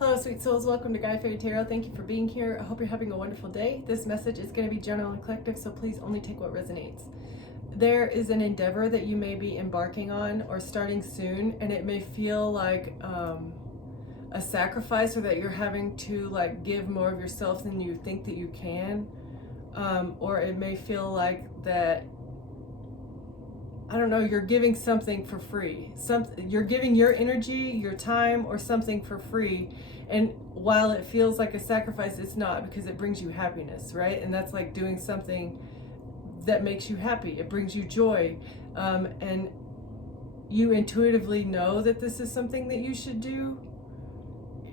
Hello, sweet souls. Welcome to Guy Fairy Tarot. Thank you for being here. I hope you're having a wonderful day. This message is going to be general and collective, so please only take what resonates. There is an endeavor that you may be embarking on or starting soon, and it may feel like a sacrifice, or that you're having to give more of yourself than you think that you can, or it may feel like that, I don't know, you're giving something for free. You're giving your energy, your time, or something for free. And while it feels like a sacrifice, it's not, because it brings you happiness, right? And that's like doing something that makes you happy. It brings you joy. And you intuitively know that this is something that you should do,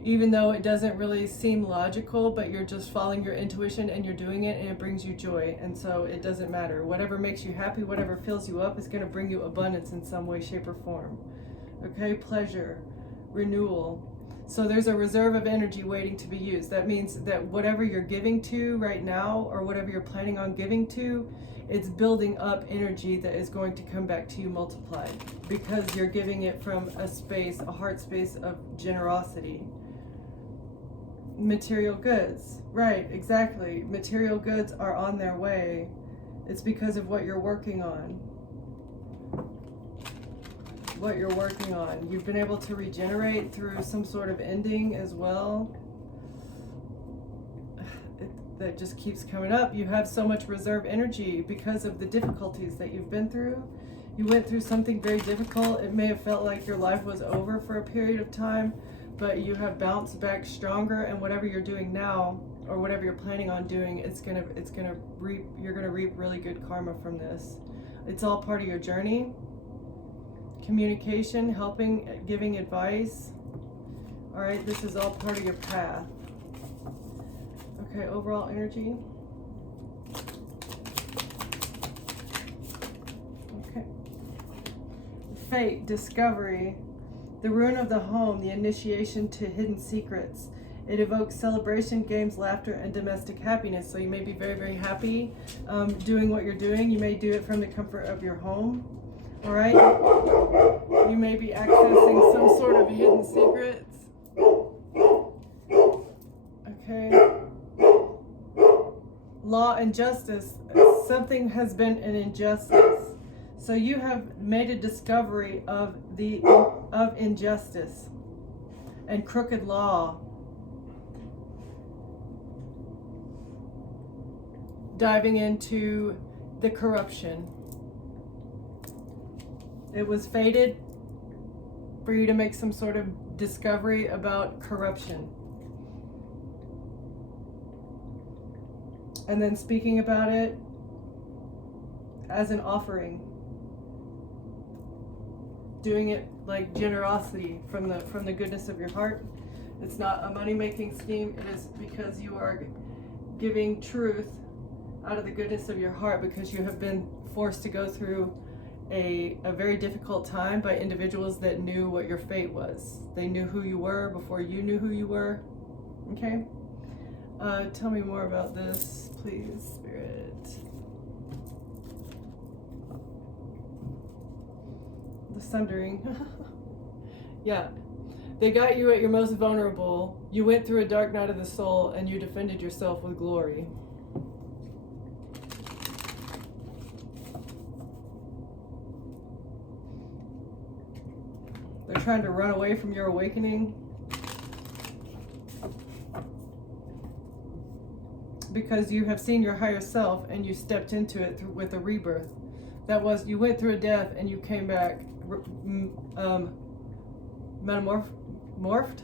even though it doesn't really seem logical, but you're just following your intuition and you're doing it, and it brings you joy. And so it doesn't matter. Whatever makes you happy, whatever fills you up, is going to bring you abundance in some way, shape, or form. Okay, pleasure, renewal. So there's a reserve of energy waiting to be used. That means that whatever you're giving to right now, or whatever you're planning on giving to, it's building up energy that is going to come back to you multiplied, because you're giving it from a space, a heart space of generosity. Material goods, right, exactly. Material goods are on their way. It's because of what you're working on. What you're working on. You've been able to regenerate through some sort of ending as well. That just keeps coming up. You have so much reserve energy because of the difficulties that you've been through. You went through something very difficult. It may have felt like your life was over for a period of time, but you have bounced back stronger, and whatever you're doing now, or whatever you're planning on doing, you're gonna reap really good karma from this. It's all part of your journey. Communication, helping, giving advice. All right, this is all part of your path. Okay, overall energy. Okay. Fate, discovery. The ruin of the home, the initiation to hidden secrets. It evokes celebration, games, laughter, and domestic happiness. So you may be very, very happy doing what you're doing. You may do it from the comfort of your home. All right? You may be accessing some sort of hidden secrets. Okay. Law and justice. Something has been an injustice. So you have made a discovery of injustice and crooked law. Diving into the corruption. It was fated for you to make some sort of discovery about corruption. And then speaking about it as an offering. Doing it like generosity from the goodness of your heart. It's not a money-making scheme. It is because you are giving truth out of the goodness of your heart, because you have been forced to go through a very difficult time by individuals that knew what your fate was. They knew who you were before you knew who you were. Okay? Tell me more about this, please, Spirit. The sundering. Yeah. They got you at your most vulnerable. You went through a dark night of the soul, and you defended yourself with glory. They're trying to run away from your awakening, because you have seen your higher self and you stepped into it with a rebirth. That was, you went through a death and you came back morphed?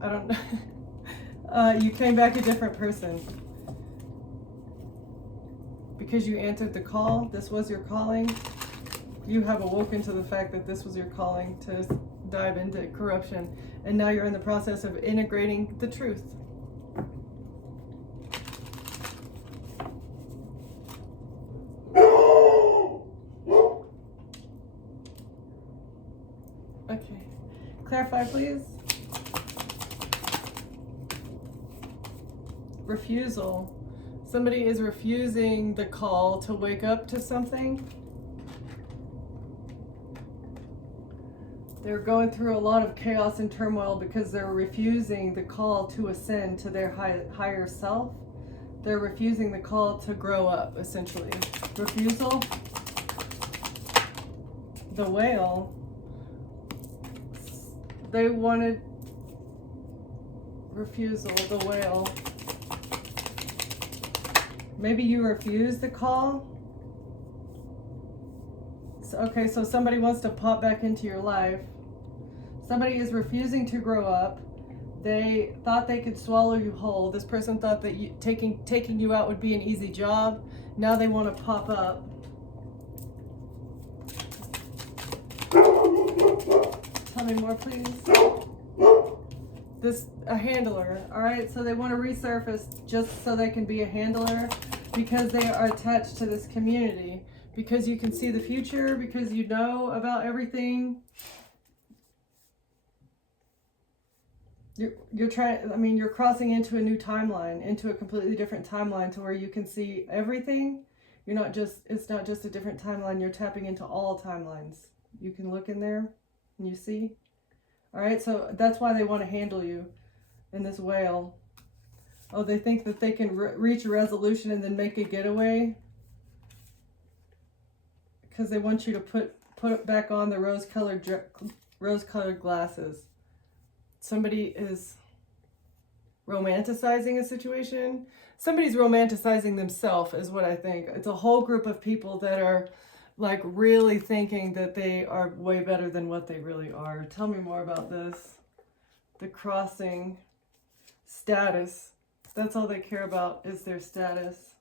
I don't know. You came back a different person. Because you answered the call. This was your calling. You have awoken to the fact that this was your calling, to dive into corruption. And now you're in the process of integrating the truth. Okay. Clarify, please. Refusal. Somebody is refusing the call to wake up to something. They're going through a lot of chaos and turmoil because they're refusing the call to ascend to their higher self. They're refusing the call to grow up, essentially. Refusal. The whale. They wanted refusal, the whale. Maybe you refused the call. Okay, so somebody wants to pop back into your life. Somebody is refusing to grow up. They thought they could swallow you whole. This person thought that taking you out would be an easy job. Now they want to pop up. Tell me more, please. A handler. All right, so they want to resurface just so they can be a handler because they are attached to this community. Because you can see the future, because you know about everything. You're crossing into a new timeline, into a completely different timeline to where you can see everything. It's not just a different timeline, you're tapping into all timelines. You can look in there and you see. All right, so that's why they want to handle you in this whale. Oh, they think that they can reach a resolution and then make a getaway. Because they want you to put back on the rose-colored glasses. Somebody is romanticizing a situation. Somebody's romanticizing themselves is what I think. It's a whole group of people that are like really thinking that they are way better than what they really are. Tell me more about this. The crossing status. That's all they care about is their status.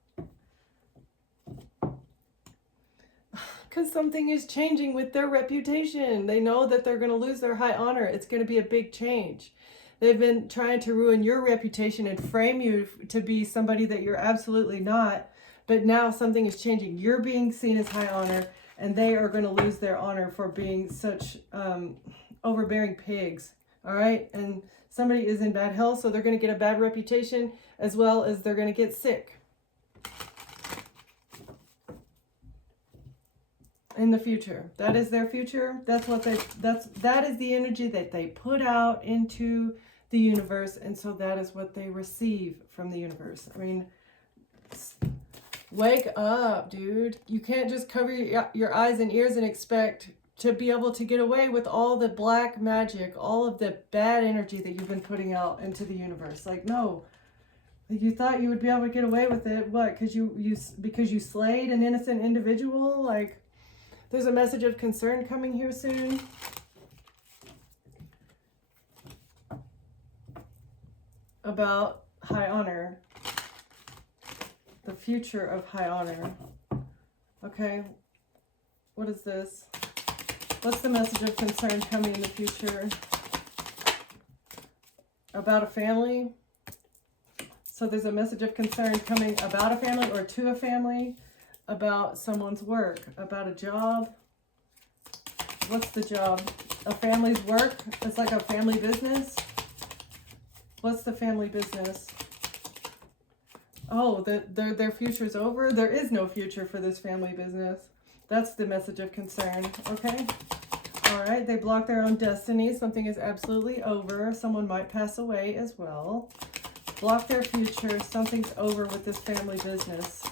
Because something is changing with their reputation. They know that they're going to lose their high honor. It's going to be a big change. They've been trying to ruin your reputation and frame you to be somebody that you're absolutely not. But now something is changing. You're being seen as high honor, and they are going to lose their honor for being such overbearing pigs. All right? And somebody is in bad health, so they're going to get a bad reputation, as well as they're going to get sick. In the future. That is their future. That is the energy that they put out into the universe, and so that is what they receive from the universe. I mean, wake up, dude. You can't just cover your eyes and ears and expect to be able to get away with all the black magic, all of the bad energy that you've been putting out into the universe. Like, no. You thought you would be able to get away with it. What? Because you slayed an innocent individual? Like, there's a message of concern coming here soon. About high honor. The future of high honor. Okay. What is this? What's the message of concern coming in the future? About a family. So there's a message of concern coming about a family or to a family. About someone's work, about a job. What's the job? A family's work? It's like a family business. What's the family business? Oh, their future's over? There is no future for this family business. That's the message of concern, okay? All right, they block their own destiny. Something is absolutely over. Someone might pass away as well. Block their future. Something's over with this family business.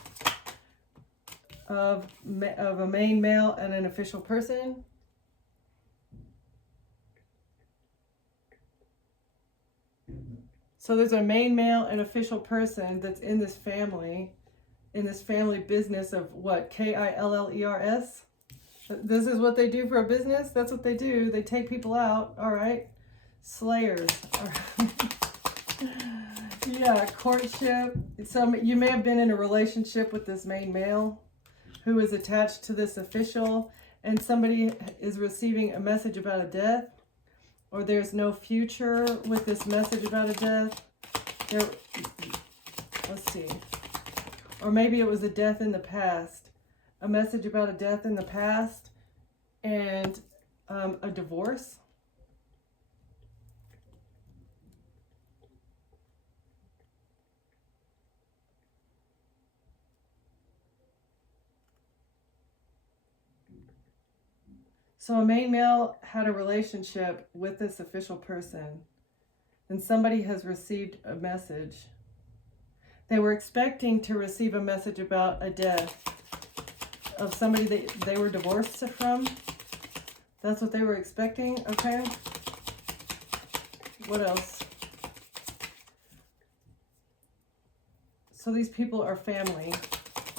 Of a main male and an official person. So there's a main male and official person that's in this family business of what? K-I-L-L-E-R-S? This is what they do for a business? That's what they do. They take people out. All right. Slayers. All right. Yeah, courtship. So you may have been in a relationship with this main male who is attached to this official, and somebody is receiving a message about a death, or there's no future with this message about a death. Let's see. Or maybe it was a death in the past. A message about a death in the past and a divorce. So a main male had a relationship with this official person, and somebody has received a message. They were expecting to receive a message about a death of somebody that they were divorced from. That's what they were expecting, okay? What else? So these people are family.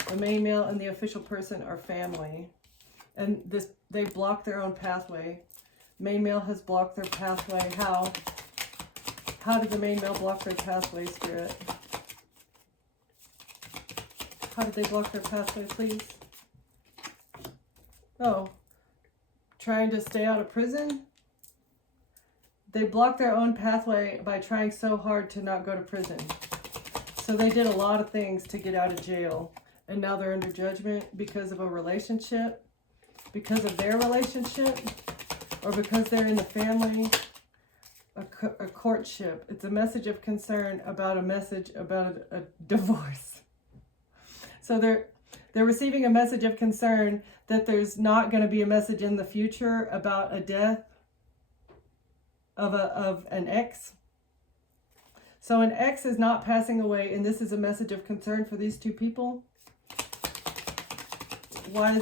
The main male and the official person are family. And they block their own pathway. Main male has blocked their pathway. How? How did the main male block their pathway, Spirit? How did they block their pathway, please? Oh, trying to stay out of prison? They blocked their own pathway by trying so hard to not go to prison. So they did a lot of things to get out of jail. And now they're under judgment because of a relationship, because of their relationship, or because they're in the family, a courtship. It's a message of concern about a divorce. So they're receiving a message of concern that there's not going to be a message in the future about a death of an ex. So an ex is not passing away, and this is a message of concern for these two people. Why?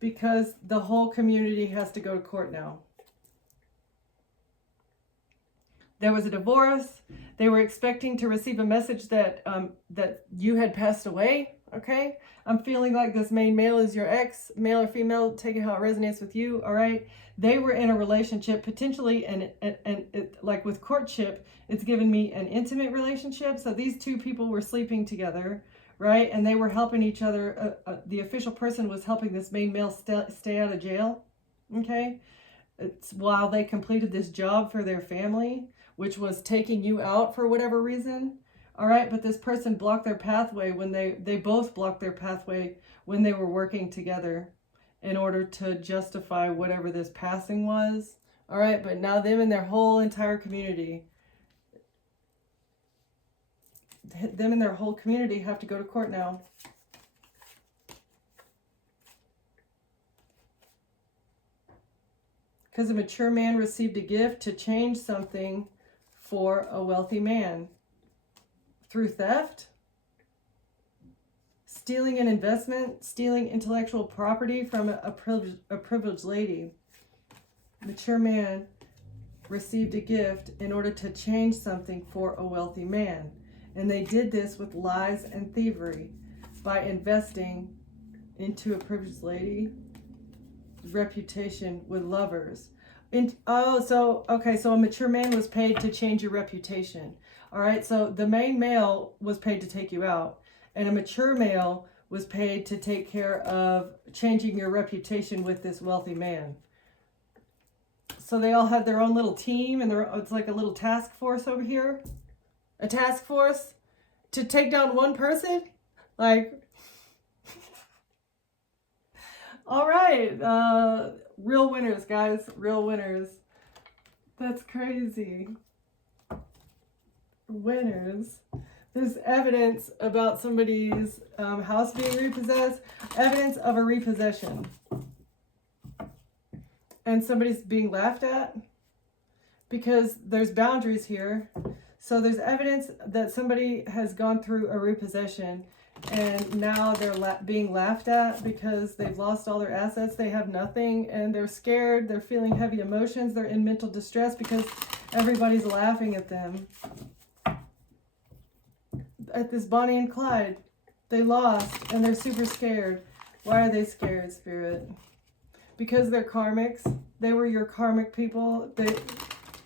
Because the whole community has to go to court now. There was a divorce. They were expecting to receive a message that that you had passed away. Okay, I'm feeling like this main male is your ex, male or female. Take it how it resonates with you. All right. They were in a relationship potentially, and it, like with courtship, it's given me an intimate relationship. So these two people were sleeping together, right? And they were helping each other. The official person was helping this main male stay out of jail. Okay, it's while they completed this job for their family, which was taking you out for whatever reason. All right, but this person blocked their pathway when they both blocked their pathway when they were working together in order to justify whatever this passing was. All right, but now them and their whole entire community, have to go to court now. Because a mature man received a gift to change something for a wealthy man. Through theft, stealing an investment, stealing intellectual property from a privileged lady. Mature man received a gift in order to change something for a wealthy man. And they did this with lies and thievery by investing into a privileged lady's reputation with lovers. So a mature man was paid to change your reputation. All right, so the main male was paid to take you out, and a mature male was paid to take care of changing your reputation with this wealthy man. So they all had their own little team, and it's like a little task force over here. A task force to take down one person? Like, all right, real winners, guys, real winners. That's crazy. Winners. There's evidence about somebody's house being repossessed, evidence of a repossession, and somebody's being laughed at because there's boundaries here. So there's evidence that somebody has gone through a repossession, and now they're being laughed at because they've lost all their assets. They have nothing, and they're scared. They're feeling heavy emotions. They're in mental distress because everybody's laughing at them. At this Bonnie and Clyde, they lost and they're super scared. Why are they scared, Spirit? Because they're karmics. They were your karmic people.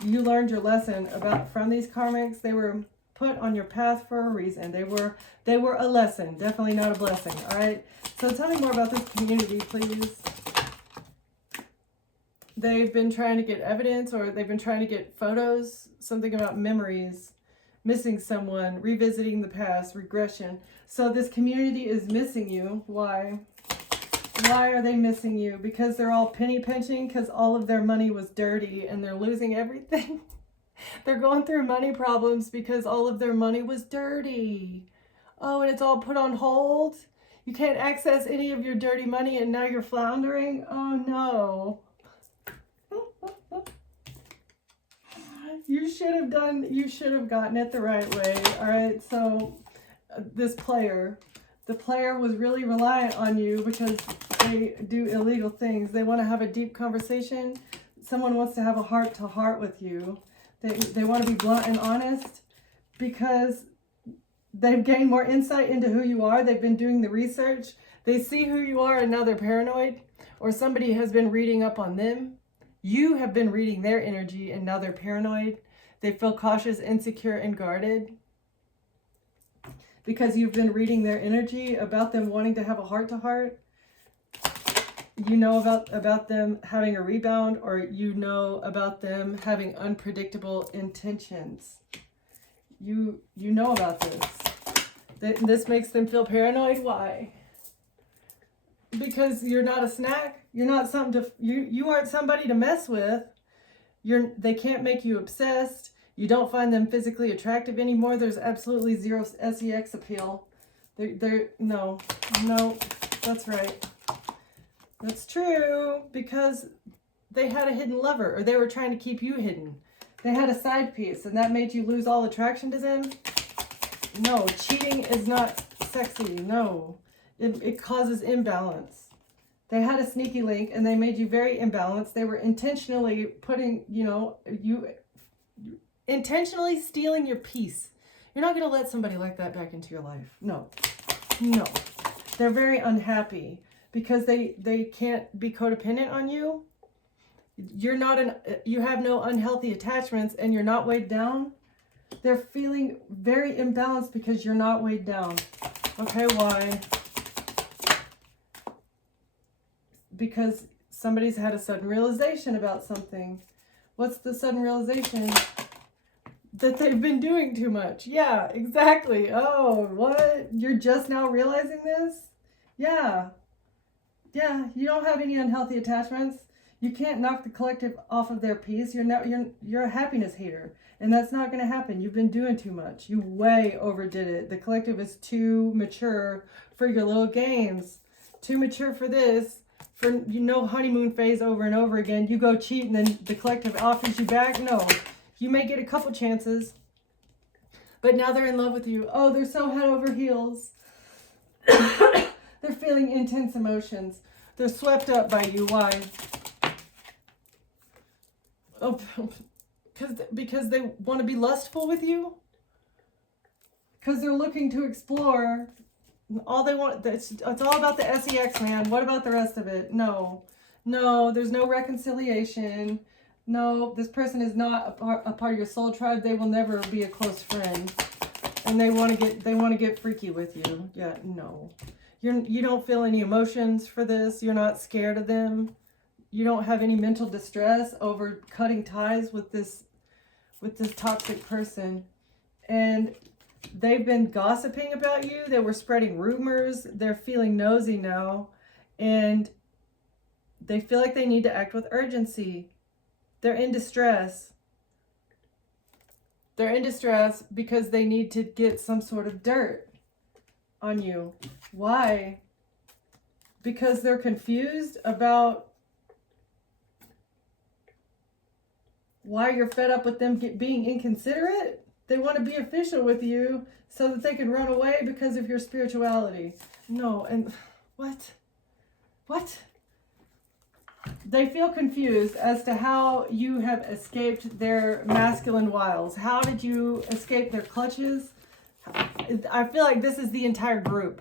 You learned your lesson from these karmics. They were put on your path for a reason. They were a lesson, definitely not a blessing. All right. So tell me more about this community, please. They've been trying to get evidence, or they've been trying to get photos, something about memories. Missing someone, revisiting the past, regression. So this community is missing you. Why? Why are they missing you? Because they're all penny pinching, because all of their money was dirty and they're losing everything. They're going through money problems because all of their money was dirty. Oh, and it's all put on hold. You can't access any of your dirty money and now you're floundering? Oh no. You should have gotten it the right way. All right, so the player was really reliant on you because they do illegal things. They want to have a deep conversation. Someone wants to have a heart-to-heart with you. They want to be blunt and honest because they've gained more insight into who you are. They've been doing the research. They see who you are and now they're paranoid, or somebody has been reading up on them. You have been reading their energy and now they're paranoid. They feel cautious, insecure, and guarded because you've been reading their energy about them wanting to have a heart-to-heart. You know about them having a rebound, or you know about them having unpredictable intentions. You know about this. This makes them feel paranoid. Why? Because you're not a snack. You're not something to, you aren't somebody to mess with. They can't make you obsessed. You don't find them physically attractive anymore. There's absolutely zero sex appeal. No, that's right. That's true, because they had a hidden lover, or they were trying to keep you hidden. They had a side piece, and that made you lose all attraction to them. No, cheating is not sexy. No, it causes imbalance. They had a sneaky link, and they made you very imbalanced. They were intentionally putting, intentionally stealing your peace. You're not going to let somebody like that back into your life. No. They're very unhappy because they can't be codependent on you. You have no unhealthy attachments, and you're not weighed down. They're feeling very imbalanced because you're not weighed down. Okay, why? Because somebody's had a sudden realization about something. What's the sudden realization? That they've been doing too much. Yeah, exactly. Oh, what? You're just now realizing this? Yeah, you don't have any unhealthy attachments. You can't knock the collective off of their peace. You're a happiness hater, and that's not going to happen. You've been doing too much. You way overdid it. The collective is too mature for your little games. Too mature for this. For honeymoon phase over and over again. You go cheat, and then the collective offers you back. No, you may get a couple chances, but now they're in love with you. Oh, they're so head over heels. They're feeling intense emotions. They're swept up by you. Why? Oh, because they want to be lustful with you? Because they're looking to explore. All they want, it's all about the sex, man. What about the rest of it? No, there's no reconciliation. No, this person is not a part of your soul tribe. They will never be a close friend. And they want to get freaky with you. Yeah, no. You don't feel any emotions for this. You're not scared of them. You don't have any mental distress over cutting ties with this toxic person. And they've been gossiping about you. They were spreading rumors. They're feeling nosy now. And they feel like they need to act with urgency. They're in distress. They're in distress because they need to get some sort of dirt on you. Why? Because they're confused about why you're fed up with them being inconsiderate. They want to be official with you so that they can run away because of your spirituality. No, and what? They feel confused as to how you have escaped their masculine wiles. How did you escape their clutches? I feel like this is the entire group.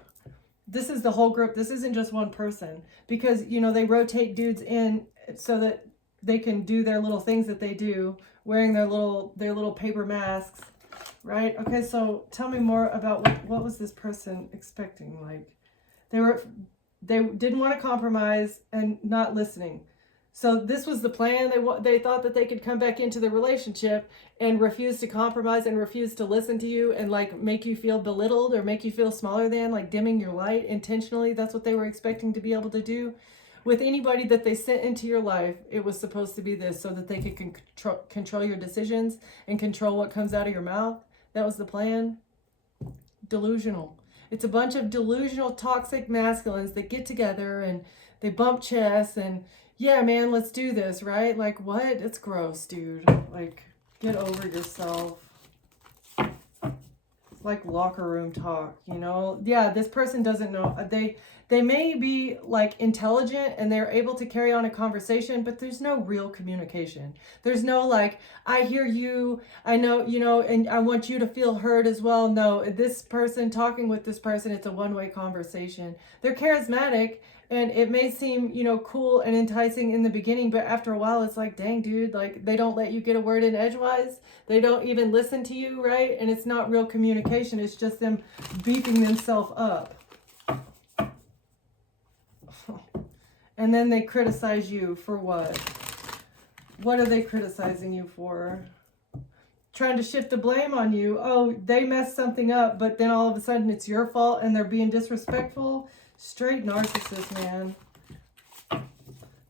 This is the whole group. This isn't just one person. Because, they rotate dudes in so that they can do their little things that they do, wearing their little paper masks, right? Okay, so tell me more about what was this person expecting? Like, they didn't want to compromise and not listening. So this was the plan. They thought that they could come back into the relationship and refuse to compromise and refuse to listen to you and like make you feel belittled or make you feel smaller than, like dimming your light intentionally. That's what they were expecting to be able to do. With anybody that they sent into your life, it was supposed to be this, so that they could control your decisions and control what comes out of your mouth. That was the plan. Delusional. It's a bunch of delusional, toxic masculines that get together and they bump chests and, yeah, man, let's do this, right? Like, what? It's gross, dude. Like, get over yourself. It's like locker room talk, you know? Yeah, this person doesn't know. They may be like intelligent and they're able to carry on a conversation, but there's no real communication. There's no like, I hear you, I know, you know, and I want you to feel heard as well. No, this person talking with this person, it's a one-way conversation. They're charismatic and it may seem, you know, cool and enticing in the beginning, but after a while it's like, dang, dude, like they don't let you get a word in edgewise. They don't even listen to you, right? And it's not real communication. It's just them beefing themselves up. And then they criticize you for what? What are they criticizing you for? Trying to shift the blame on you. Oh, they messed something up, but then all of a sudden it's your fault and they're being disrespectful. Straight narcissist, man.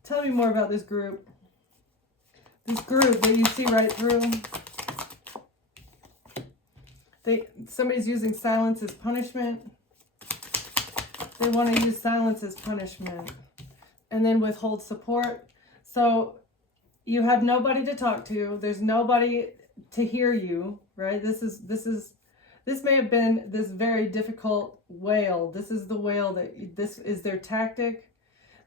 Tell me more about this group. This group that you see right through. Somebody's using silence as punishment. They want to use silence as punishment. And then withhold support. So you have nobody to talk to. There's nobody to hear you, right? This may have been this very difficult whale. This is the whale this is their tactic.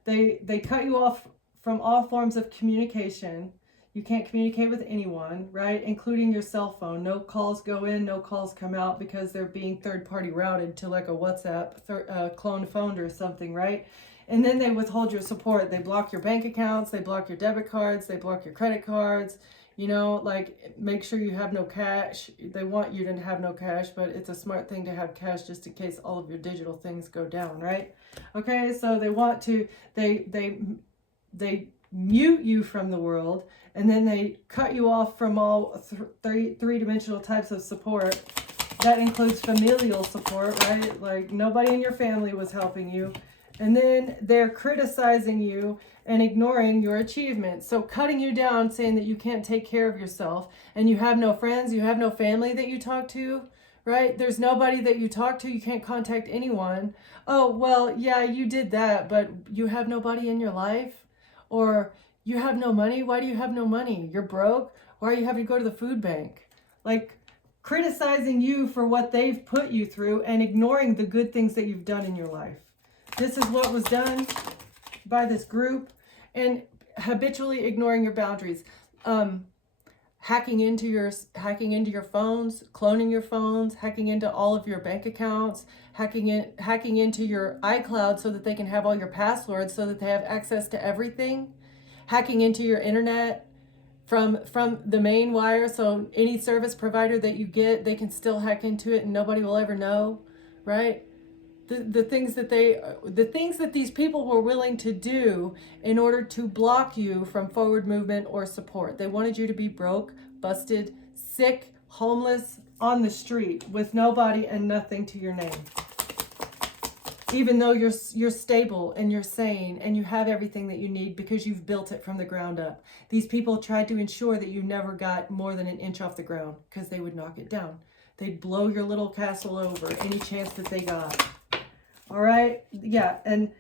They cut you off from all forms of communication. You can't communicate with anyone, right? Including your cell phone. No calls go in, no calls come out because they're being third-party routed to like a WhatsApp clone phone or something, right? And then they withhold your support. They block your bank accounts, they block your debit cards, they block your credit cards, you know, like make sure you have no cash. They want you to have no cash, but it's a smart thing to have cash just in case all of your digital things go down, right? Okay, so they want to, they mute you from the world, and then they cut you off from all three-dimensional types of support. That includes familial support, right? Like nobody in your family was helping you. And then they're criticizing you and ignoring your achievements. So cutting you down, saying that you can't take care of yourself and you have no friends, you have no family that you talk to, right? There's nobody that you talk to. You can't contact anyone. Oh, well, yeah, you did that, but you have nobody in your life? Or you have no money? Why do you have no money? You're broke? Why are you having to go to the food bank? Like criticizing you for what they've put you through and ignoring the good things that you've done in your life. This is what was done by this group, and habitually ignoring your boundaries. Hacking into your phones, cloning your phones, hacking into all of your bank accounts, hacking into your iCloud so that they can have all your passwords so that they have access to everything, hacking into your internet from the main wire, so any service provider that you get, they can still hack into it and nobody will ever know, right? The things that these people were willing to do in order to block you from forward movement or support. They wanted you to be broke, busted, sick, homeless, on the street with nobody and nothing to your name. Even though you're stable and you're sane and you have everything that you need because you've built it from the ground up. These people tried to ensure that you never got more than an inch off the ground because they would knock it down. They'd blow your little castle over any chance that they got. All right, yeah, and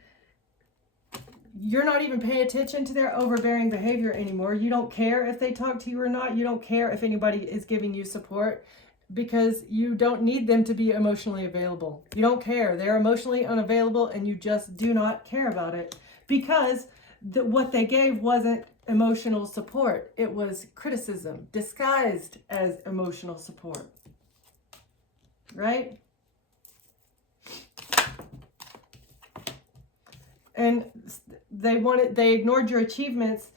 you're not even paying attention to their overbearing behavior anymore. You don't care if they talk to you or not. You don't care if anybody is giving you support because you don't need them to be emotionally available. You don't care. They're emotionally unavailable and you just do not care about it because what they gave wasn't emotional support. It was criticism disguised as emotional support, right? And they ignored your achievements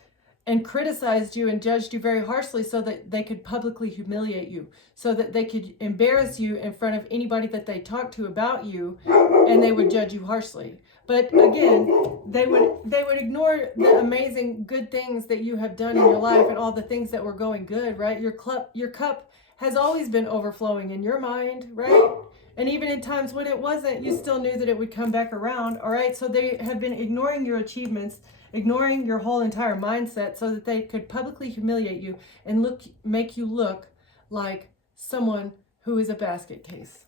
and criticized you and judged you very harshly so that they could publicly humiliate you, so that they could embarrass you in front of anybody that they talked to about you, and they would judge you harshly. But again, they would ignore the amazing good things that you have done in your life and all the things that were going good, right? Your cup has always been overflowing in your mind, right? And even in times when it wasn't, you still knew that it would come back around, all right? So they have been ignoring your achievements, ignoring your whole entire mindset so that they could publicly humiliate you and make you look like someone who is a basket case.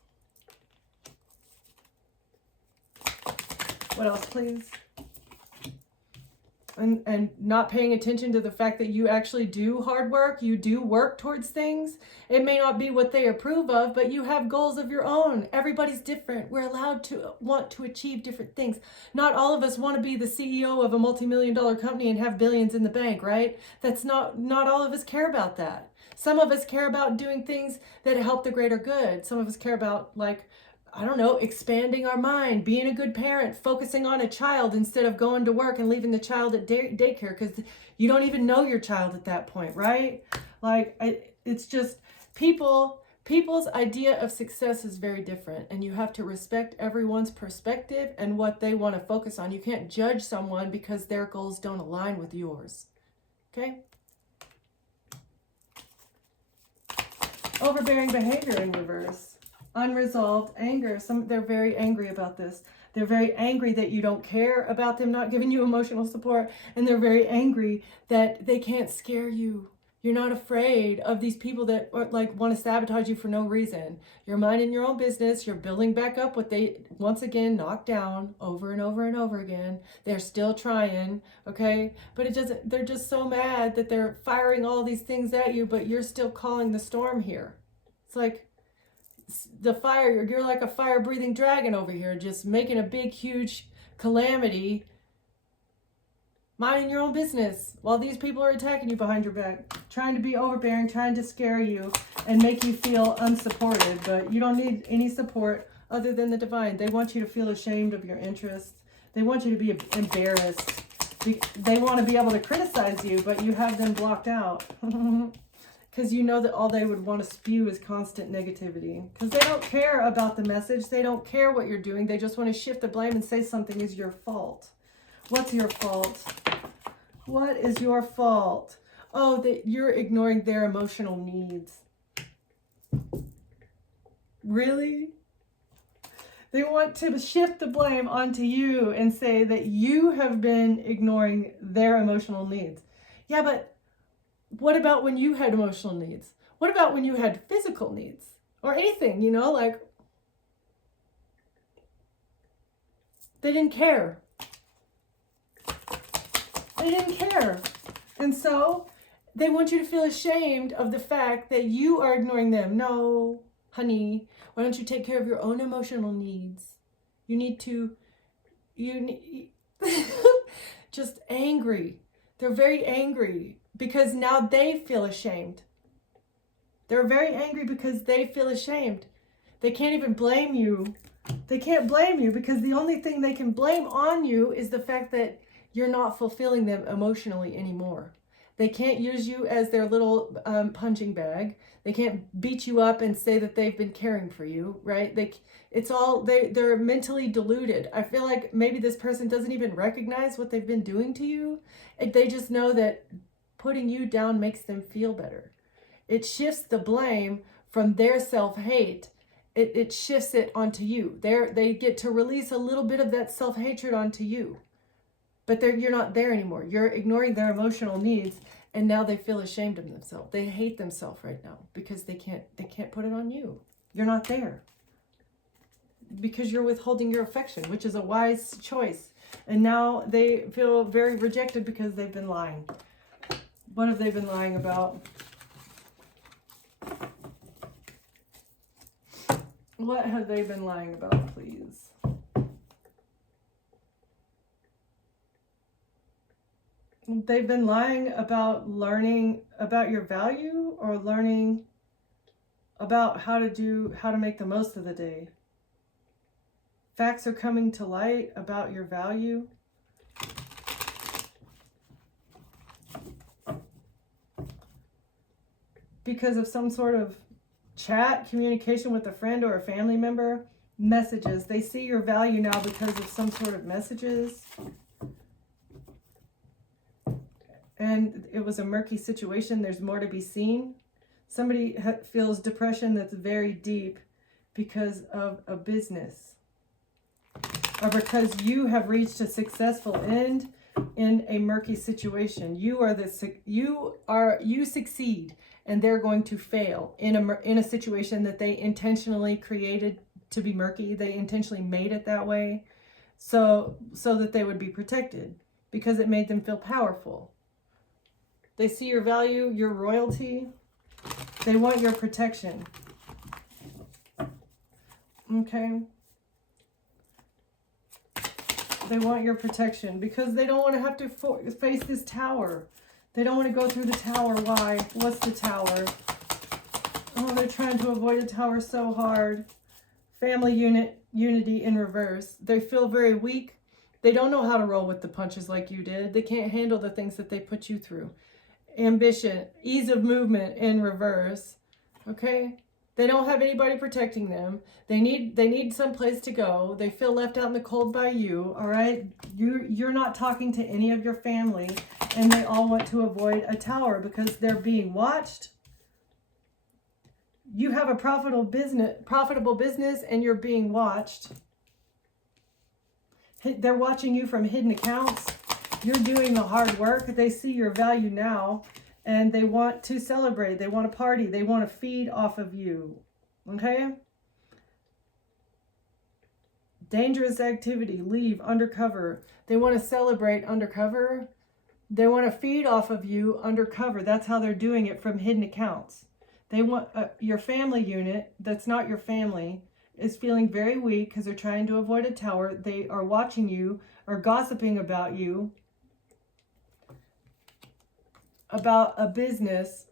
What else, please? And not paying attention to the fact that you actually do hard work, you do work towards things. It may not be what they approve of, but you have goals of your own. Everybody's different. We're allowed to want to achieve different things. Not all of us want to be the CEO of a multi-million-dollar company and have billions in the bank, right? That's not all of us care about that. Some of us care about doing things that help the greater good. Some of us care about, like, I don't know, expanding our mind, being a good parent, focusing on a child instead of going to work and leaving the child at daycare because you don't even know your child at that point, right? Like, it's just people's idea of success is very different, and you have to respect everyone's perspective and what they want to focus on. You can't judge someone because their goals don't align with yours, okay? Overbearing behavior in reverse. Unresolved anger. They're very angry about this. They're very angry that you don't care about them not giving you emotional support. And they're very angry that they can't scare you. You're not afraid of these people that like want to sabotage you for no reason. You're minding your own business. You're building back up what they once again knocked down over and over and over again. They're still trying, okay? But they're just so mad that they're firing all these things at you, but you're still calling the storm here. It's like, the fire, you're like a fire breathing dragon over here, just making a big huge calamity, minding your own business while these people are attacking you behind your back, trying to be overbearing, trying to scare you and make you feel unsupported. But you don't need any support other than the divine. They want you to feel ashamed of your interests. They want you to be embarrassed. They want to be able to criticize you, but you have them blocked out. Because you know that all they would want to spew is constant negativity. Because they don't care about the message. They don't care what you're doing. They just want to shift the blame and say something is your fault. What's your fault? What is your fault? Oh, that you're ignoring their emotional needs. Really? They want to shift the blame onto you and say that you have been ignoring their emotional needs. Yeah, but what about when you had emotional needs? What about when you had physical needs? Or anything, you know, like, they didn't care. They didn't care. And so they want you to feel ashamed of the fact that you are ignoring them. No, honey, why don't you take care of your own emotional needs? You need just angry. They're very angry. Because now they feel ashamed. They're very angry because they feel ashamed. They can't even blame you. They can't blame you because the only thing they can blame on you is the fact that you're not fulfilling them emotionally anymore. They can't use you as their little punching bag. They can't beat you up and say that they've been caring for you, right? They're mentally deluded. I feel like maybe this person doesn't even recognize what they've been doing to you. They just know that putting you down makes them feel better. It shifts the blame from their self-hate. It shifts it onto you. They get to release a little bit of that self-hatred onto you. But you're not there anymore. You're ignoring their emotional needs, and now they feel ashamed of themselves. They hate themselves right now because they can't put it on you. You're not there. Because you're withholding your affection, which is a wise choice. And now they feel very rejected because they've been lying. What have they been lying about? What have they been lying about, please? They've been lying about learning about your value or learning about how to make the most of the day. Facts are coming to light about your value. Because of some sort of chat, communication with a friend or a family member, messages. They see your value now because of some sort of messages. And it was a murky situation. There's more to be seen. Somebody feels depression that's very deep because of a business. Or because you have reached a successful end in a murky situation. You succeed. And they're going to fail in a situation that they intentionally created to be murky. They intentionally made it that way. so that they would be protected, because it made them feel powerful. They see your value, your royalty. They want your protection. Okay? They want your protection because they don't want to have to face this tower. They don't want to go through the tower. Why? What's the tower? Oh, they're trying to avoid a tower so hard. Family unity in reverse. They feel very weak. They don't know how to roll with the punches like you did. They can't handle the things that they put you through. Ambition, ease of movement in reverse. Okay? They don't have anybody protecting them. They need some place to go. They feel left out in the cold by you, all right? You're not talking to any of your family, and they all want to avoid a tower because they're being watched. You have a profitable business and you're being watched. They're watching you from hidden accounts. You're doing the hard work. They see your value now and they want to celebrate. They want to party. They want to feed off of you. Okay? Dangerous activity. Leave undercover. They want to celebrate undercover. They want to feed off of you undercover. That's how they're doing it, from hidden accounts. They want your family unit that's not your family is feeling very weak because they're trying to avoid a tower. They are watching you or gossiping about you, about a business,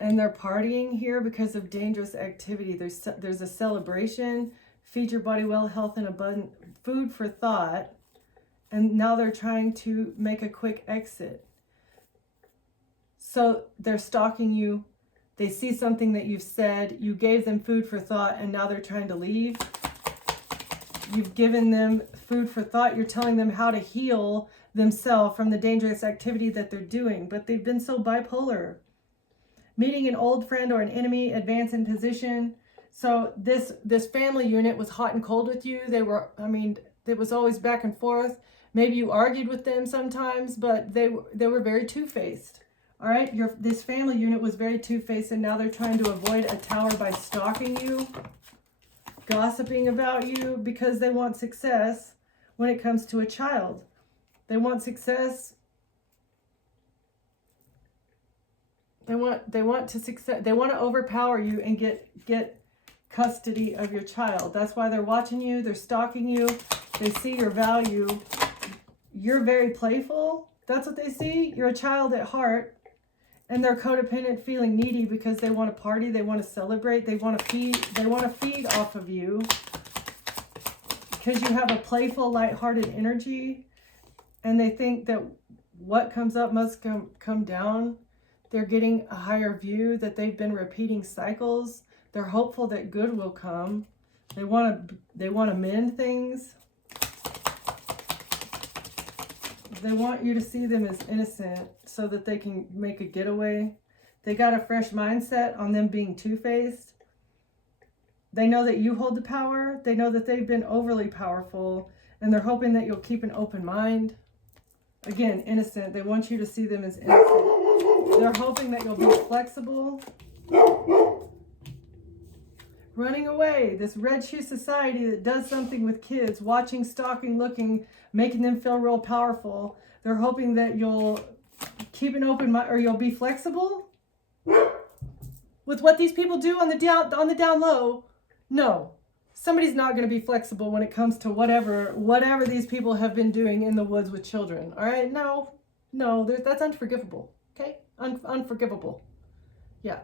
and they're partying here because of dangerous activity. There's a celebration, feed your body well, health and abundant food for thought, and now they're trying to make a quick exit. So they're stalking you. They see something that you've said, you gave them food for thought, and now they're trying to leave. You've given them food for thought. You're telling them how to heal themselves from the dangerous activity that they're doing, but they've been so bipolar. Meeting an old friend or an enemy, advance in position. So this family unit was hot and cold with you. It was always back and forth. Maybe you argued with them sometimes, but they were very two-faced. All right, this family unit was very two-faced, and now they're trying to avoid a tower by stalking you, gossiping about you, because they want success when it comes to a child. They want success. They want to overpower you and get custody of your child. That's why they're watching you. They're stalking you. They see your value. You're very playful. That's what they see. You're a child at heart. And they're codependent, feeling needy because they want to party, they want to celebrate, they want to feed off of you. Because you have a playful, lighthearted energy, and they think that what comes up must come down. They're getting a higher view, that they've been repeating cycles. They're hopeful that good will come. They want to mend things. They want you to see them as innocent so that they can make a getaway. They got a fresh mindset on them being two-faced. They know that you hold the power. They know that they've been overly powerful, and they're hoping that you'll keep an open mind. Again, innocent. They want you to see them as innocent. They're hoping that you'll be flexible. Running away. This red shoe society that does something with kids, watching, stalking, looking, making them feel real powerful. They're hoping that you'll keep an open mind, or you'll be flexible with what these people do on the down low. No, somebody's not going to be flexible when it comes to whatever these people have been doing in the woods with children. All right, no, that's unforgivable. Okay, unforgivable. Yeah,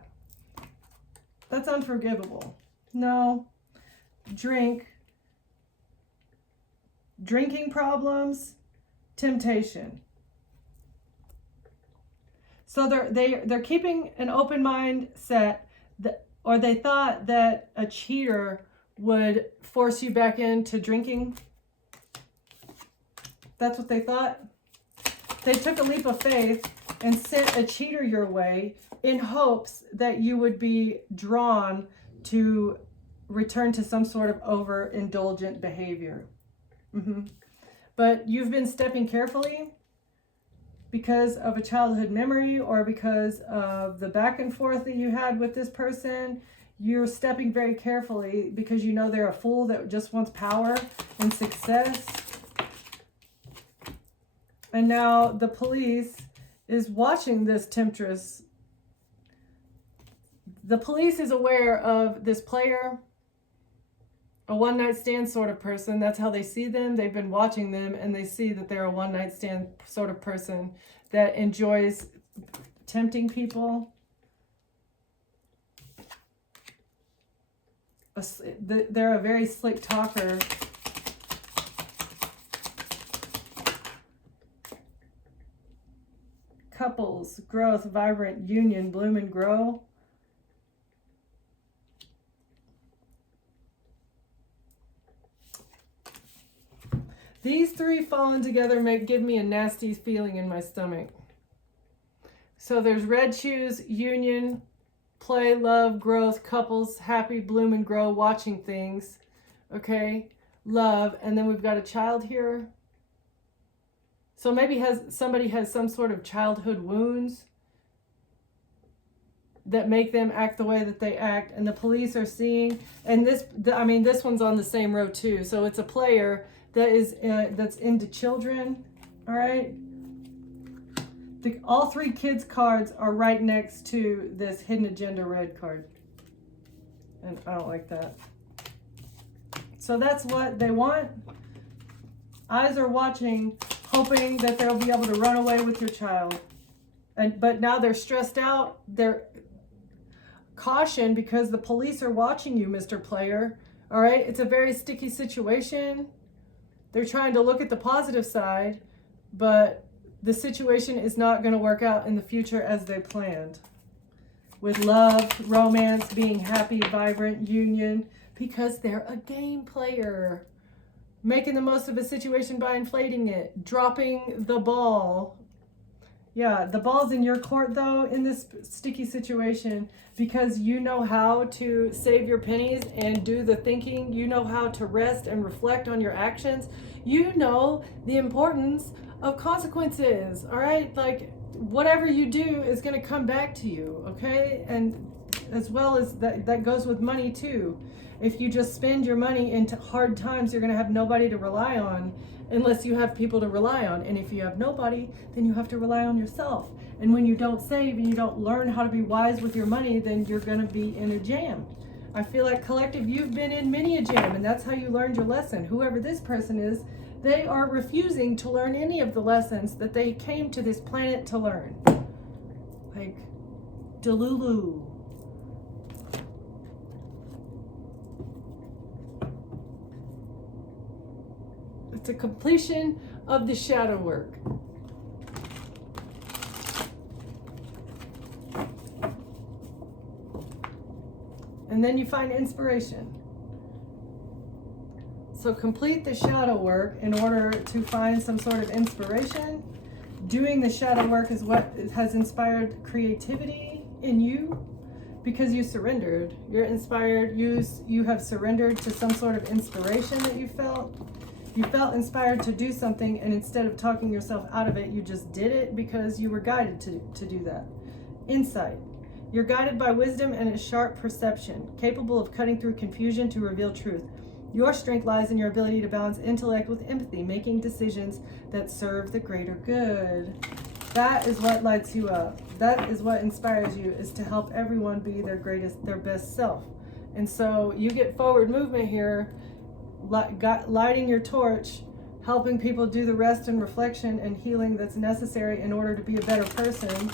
that's unforgivable. No, drinking problems, temptation. So they're keeping an open mindset, or they thought that a cheater would force you back into drinking. That's what they thought. They took a leap of faith and sent a cheater your way in hopes that you would be drawn to return to some sort of overindulgent behavior. But you've been stepping carefully because of a childhood memory, or because of the back and forth that you had with this person. You're stepping very carefully because you know they're a fool that just wants power and success. And now the police is watching this temptress. The police is aware of this player, a one-night stand sort of person. That's how they see them. They've been watching them and they see that they're a one-night stand sort of person that enjoys tempting people. They're a very slick talker. Couples, growth, vibrant, union, bloom and grow. These three falling together give me a nasty feeling in my stomach. So there's red shoes, union, play, love, growth, couples, happy, bloom and grow, watching things. Okay, love, and then we've got a child here. So maybe somebody has some sort of childhood wounds that make them act the way that they act, and the police are seeing. And this one's on the same row too. So it's a player that is that's into children. All right. All three kids cards are right next to this hidden agenda red card, and I don't like that. So that's what they want. Eyes are watching, hoping that they'll be able to run away with your child. But now they're stressed out. They're caution because the police are watching you, Mr. Player. All right, it's a very sticky situation. They're trying to look at the positive side, but the situation is not going to work out in the future as they planned. With love, romance, being happy, vibrant, union, because they're a game player. Making the most of a situation by inflating it, dropping the ball. Yeah, the ball's in your court though in this sticky situation because you know how to save your pennies and do the thinking. You know how to rest and reflect on your actions. You know the importance of consequences, all right? Like whatever you do is going to come back to you, okay? And as well as that goes with money too. If you just spend your money into hard times, you're going to have nobody to rely on unless you have people to rely on. And if you have nobody, then you have to rely on yourself. And when you don't save and you don't learn how to be wise with your money, then you're going to be in a jam. I feel like collective, you've been in many a jam, and that's how you learned your lesson. Whoever this person is, they are refusing to learn any of the lessons that they came to this planet to learn. Like, Delulu. It's a completion of the shadow work. And then you find inspiration. So complete the shadow work in order to find some sort of inspiration. Doing the shadow work is what has inspired creativity in you because you surrendered. You're inspired. You have surrendered to some sort of inspiration that you felt. You felt inspired to do something, and instead of talking yourself out of it, you just did it because you were guided to do that. Insight. You're guided by wisdom and a sharp perception, capable of cutting through confusion to reveal truth. Your strength lies in your ability to balance intellect with empathy, making decisions that serve the greater good. That is what lights you up. That is what inspires you, is to help everyone be their best self. And so you get forward movement here, lighting your torch, helping people do the rest and reflection and healing that's necessary in order to be a better person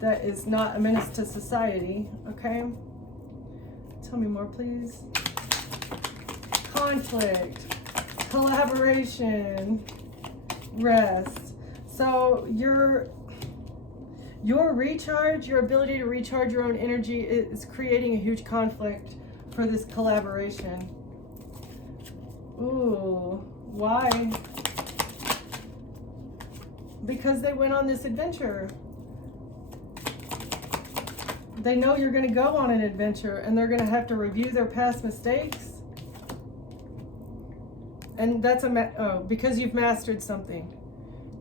that is not a menace to society. Okay? Tell me more, please. Conflict, collaboration, rest. So your recharge, your ability to recharge your own energy is creating a huge conflict for this collaboration. Ooh, why? Because they went on this adventure. They know you're going to go on an adventure and they're going to have to review their past mistakes. And that's because you've mastered something.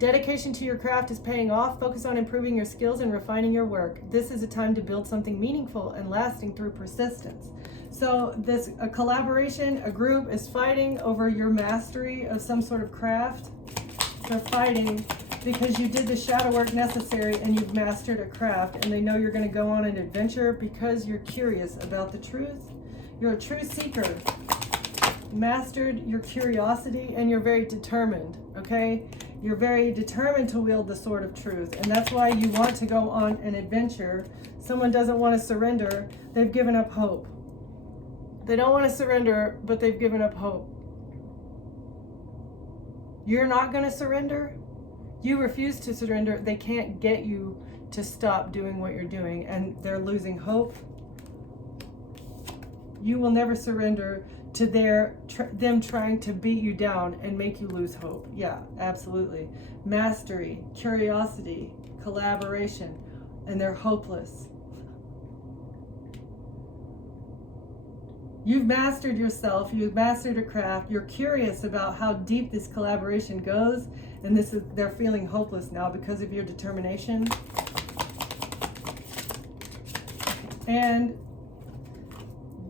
Dedication to your craft is paying off. Focus on improving your skills and refining your work. This is a time to build something meaningful and lasting through persistence. So a collaboration, a group is fighting over your mastery of some sort of craft. They're fighting because you did the shadow work necessary and you've mastered a craft, and they know you're going to go on an adventure because you're curious about the truth. You're a true seeker. Mastered your curiosity, and you're very determined, okay? You're very determined to wield the sword of truth, and that's why you want to go on an adventure. Someone doesn't want to surrender. They've given up hope. They don't want to surrender, but they've given up hope. You're not going to surrender. You refuse to surrender. They can't get you to stop doing what you're doing, and they're losing hope. You will never surrender to them trying to beat you down and make you lose hope. Yeah, absolutely. Mastery, curiosity, collaboration, and they're hopeless. You've mastered yourself. You've mastered a craft. You're curious about how deep this collaboration goes, and they're feeling hopeless now because of your determination. And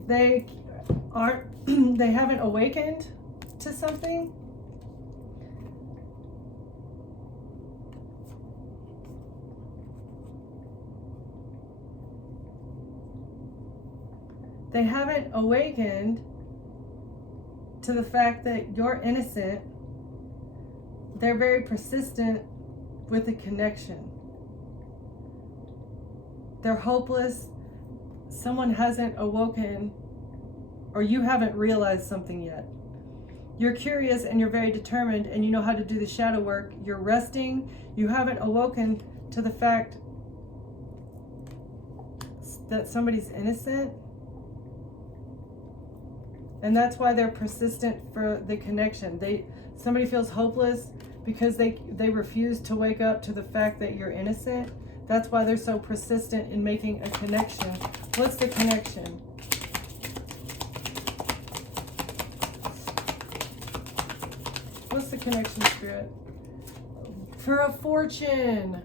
they haven't awakened to something. They haven't awakened to the fact that you're innocent. They're very persistent with the connection. They're hopeless. Someone hasn't awoken, or you haven't realized something yet. You're curious and you're very determined, and you know how to do the shadow work. You're resting. You haven't awoken to the fact that somebody's innocent. And that's why they're persistent for the connection. Somebody feels hopeless because they refuse to wake up to the fact that you're innocent. That's why they're so persistent in making a connection. What's the connection? What's the connection, Spirit? For a fortune.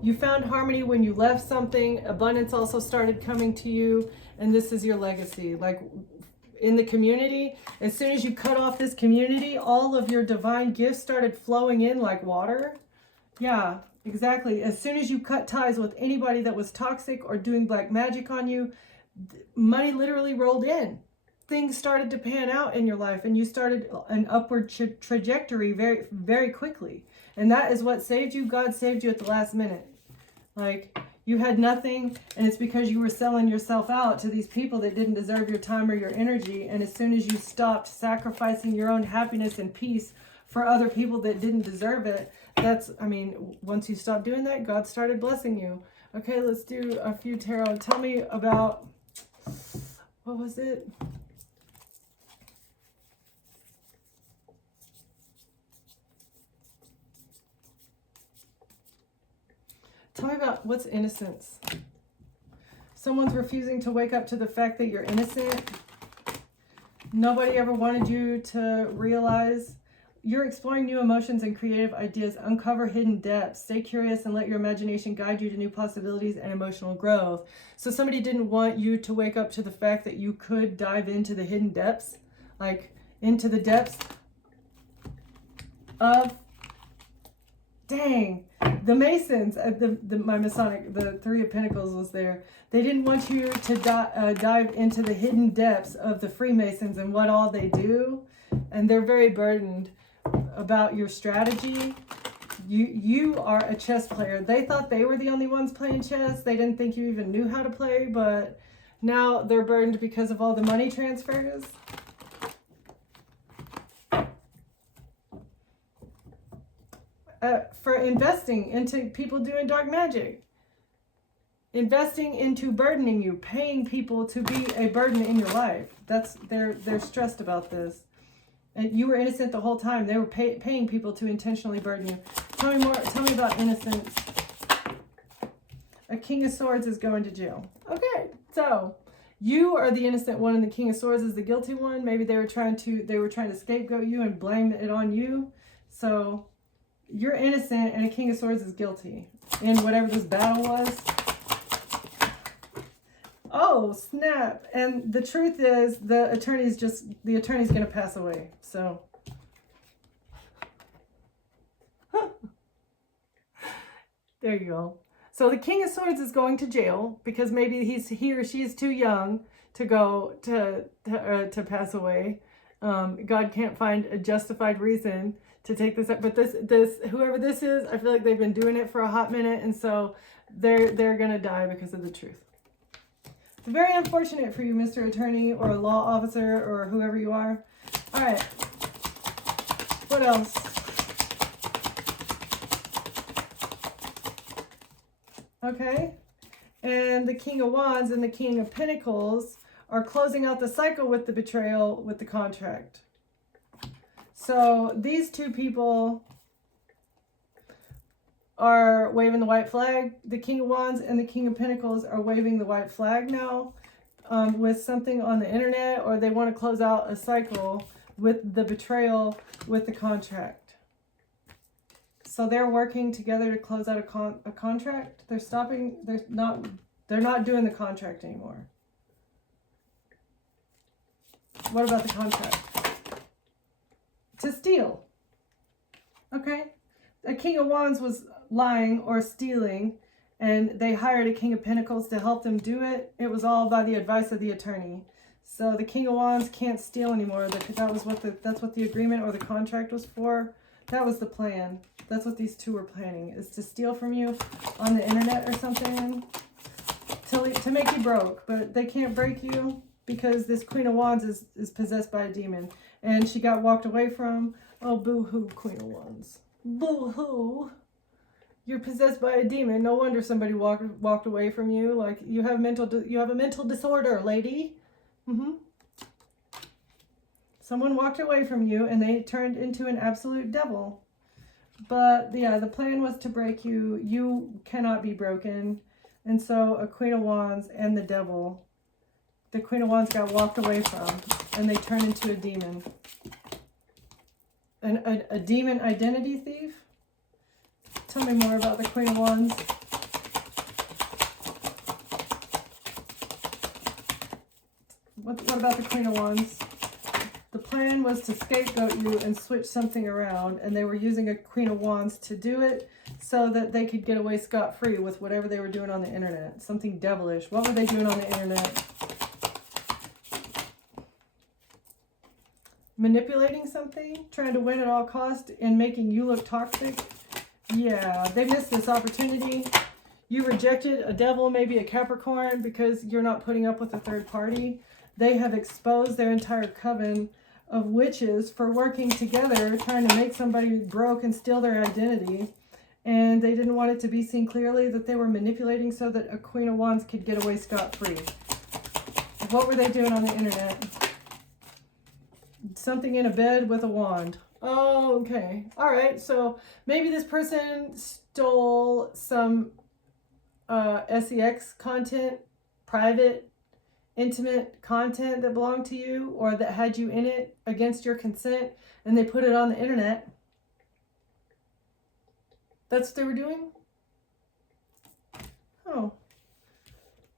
You found harmony when you left something. Abundance also started coming to you, and this is your legacy. Like in the community, as soon as you cut off this community, all of your divine gifts started flowing in like water. Yeah, exactly. As soon as you cut ties with anybody that was toxic or doing black magic on you, money literally rolled in. Things started to pan out in your life, and you started an upward trajectory very, very quickly. And that is what saved you. God saved you at the last minute. Like, you had nothing, and it's because you were selling yourself out to these people that didn't deserve your time or your energy. And as soon as you stopped sacrificing your own happiness and peace for other people that didn't deserve it, once you stopped doing that, God started blessing you. Okay, let's do a few tarot. Tell me about, what was it? Tell me about what's innocence. Someone's refusing to wake up to the fact that you're innocent. Nobody ever wanted you to realize. You're exploring new emotions and creative ideas. Uncover hidden depths. Stay curious and let your imagination guide you to new possibilities and emotional growth. So somebody didn't want you to wake up to the fact that you could dive into the hidden depths. Like, into the depths of... Dang, the Masons, my Masonic, the Three of Pentacles was there. They didn't want you to dive into the hidden depths of the Freemasons and what all they do. And they're very burdened about your strategy. You are a chess player. They thought they were the only ones playing chess. They didn't think you even knew how to play, but now they're burdened because of all the money transfers. For investing into people doing dark magic. Investing into burdening you, paying people to be a burden in your life. They're stressed about this. And you were innocent the whole time. They were paying people to intentionally burden you. Tell me more. Tell me about innocence. A King of Swords is going to jail. Okay, so you are the innocent one, and the King of Swords is the guilty one. Maybe they were trying to scapegoat you and blame it on you. So you're innocent, and a King of Swords is guilty in whatever this battle was. Oh, snap. And the truth is the attorney's going to pass away. So there you go. So the King of Swords is going to jail because maybe he or she is too young to go to pass away. God can't find a justified reason to take this up. But this whoever this is, I feel like they've been doing it for a hot minute, and so they're gonna die because of the truth. Very unfortunate for you, Mr. Attorney or a law officer or whoever you are. All right. What else? Okay. And the King of Wands and the King of Pentacles are closing out the cycle with the betrayal with the contract. So these two people are waving the white flag. The King of Wands and the King of Pentacles are waving the white flag now with something on the internet, or they want to close out a cycle with the betrayal with the contract. So they're working together to close out a contract. They're not doing the contract anymore. What about the contract? To steal. Okay. A King of Wands was lying or stealing, and they hired a King of Pentacles to help them do it. It was all by the advice of the attorney. So the King of Wands can't steal anymore. That's what the agreement or the contract was for. That was the plan. That's what these two were planning, is to steal from you on the internet or something to make you broke. But they can't break you because this Queen of Wands is possessed by a demon, and she got walked away from. Oh, boo-hoo, Queen of Wands. Boo-hoo. You're possessed by a demon. No wonder somebody walked away from you. Like, you have a mental disorder, lady. Someone walked away from you and they turned into an absolute devil. But yeah, the plan was to break you. You cannot be broken. And so a Queen of Wands and the devil, the Queen of Wands got walked away from, and they turned into a demon. A demon identity thief? Tell me more about the Queen of Wands. What about the Queen of Wands? The plan was to scapegoat you and switch something around, and they were using a Queen of Wands to do it so that they could get away scot-free with whatever they were doing on the internet. Something devilish. What were they doing on the internet? Manipulating something? Trying to win at all costs and making you look toxic? Yeah, they missed this opportunity. You rejected a devil, maybe a Capricorn, because you're not putting up with a third party. They have exposed their entire coven of witches for working together, trying to make somebody broke and steal their identity. And they didn't want it to be seen clearly that they were manipulating so that a Queen of Wands could get away scot-free. What were they doing on the internet? Something in a bed with a wand. Oh, okay. All right. So maybe this person stole some sex content, private, intimate content that belonged to you or that had you in it against your consent, and they put it on the internet. That's what they were doing? Oh.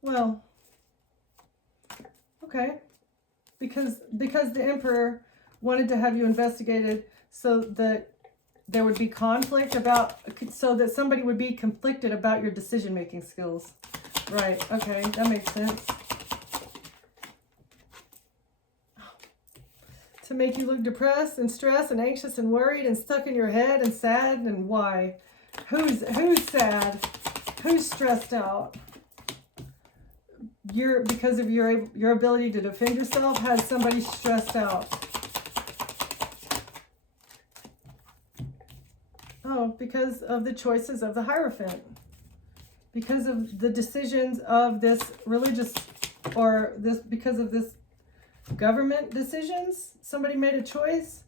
Well. Okay. Because the Emperor wanted to have you investigated so that there would be conflict so that somebody would be conflicted about your decision-making skills. Right, okay, that makes sense. To make you look depressed and stressed and anxious and worried and stuck in your head and sad, and why? Who's sad? Who's stressed out? Because of your ability to defend yourself, has somebody stressed out? Oh, because of the choices of the Hierophant. Because of the decisions of this religious, because of this government decisions. Somebody made a choice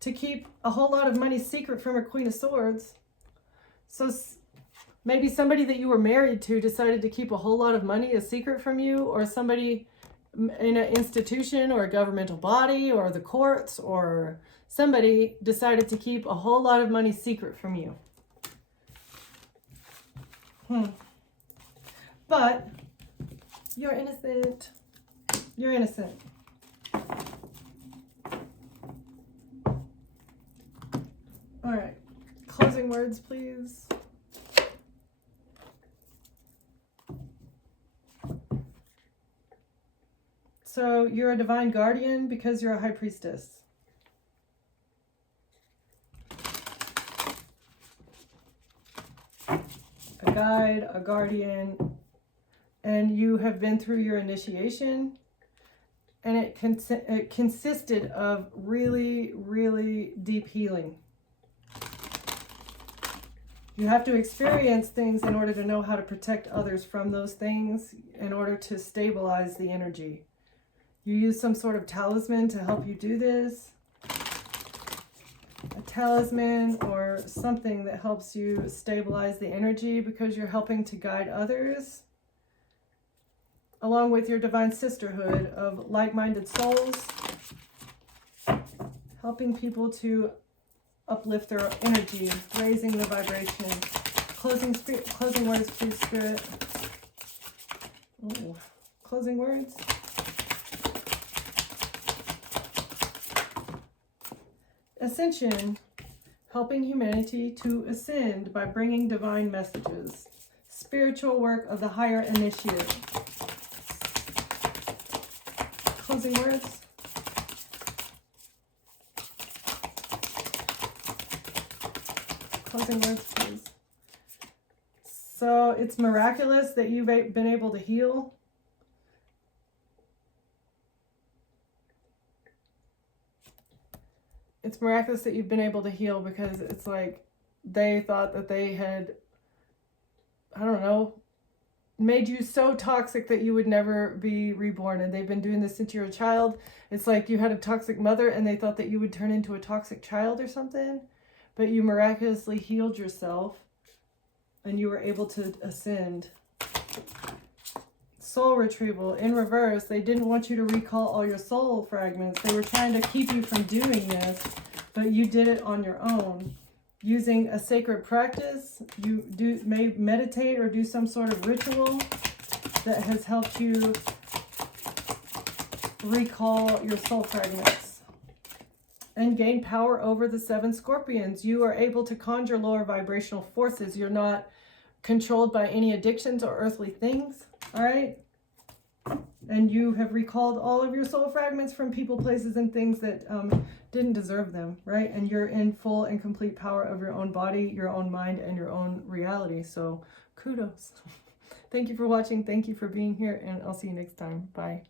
to keep a whole lot of money secret from a Queen of Swords. So maybe somebody that you were married to decided to keep a whole lot of money a secret from you, or somebody in an institution or a governmental body or the courts or somebody decided to keep a whole lot of money secret from you. But you're innocent. You're innocent. All right. Closing words, please. So you're a divine guardian because you're a high priestess. A guide, a guardian, and you have been through your initiation, and it consisted of really, really deep healing. You have to experience things in order to know how to protect others from those things, in order to stabilize the energy. You use some sort of talisman to help you do this. A talisman or something that helps you stabilize the energy, because you're helping to guide others, along with your divine sisterhood of like-minded souls, helping people to uplift their energy, raising the vibration. Closing words, please, Spirit. Ooh. Closing words. Ascension, helping humanity to ascend by bringing divine messages. Spiritual work of the higher initiate. Closing words. Closing words, please. So it's miraculous that you've been able to heal. It's miraculous that you've been able to heal, because it's like they thought that they had, I don't know, made you so toxic that you would never be reborn. And they've been doing this since you were a child. It's like you had a toxic mother and they thought that you would turn into a toxic child or something. But you miraculously healed yourself and you were able to ascend. Soul retrieval in reverse. They didn't want you to recall all your soul fragments. They were trying to keep you from doing this, but you did it on your own. Using a sacred practice, you may meditate or do some sort of ritual that has helped you recall your soul fragments. And gain power over the 7 scorpions. You are able to conjure lower vibrational forces. You're not controlled by any addictions or earthly things. All right? And you have recalled all of your soul fragments from people, places, and things that didn't deserve them, right? And you're in full and complete power of your own body, your own mind, and your own reality. So kudos. Thank you for watching. Thank you for being here, and I'll see you next time. Bye.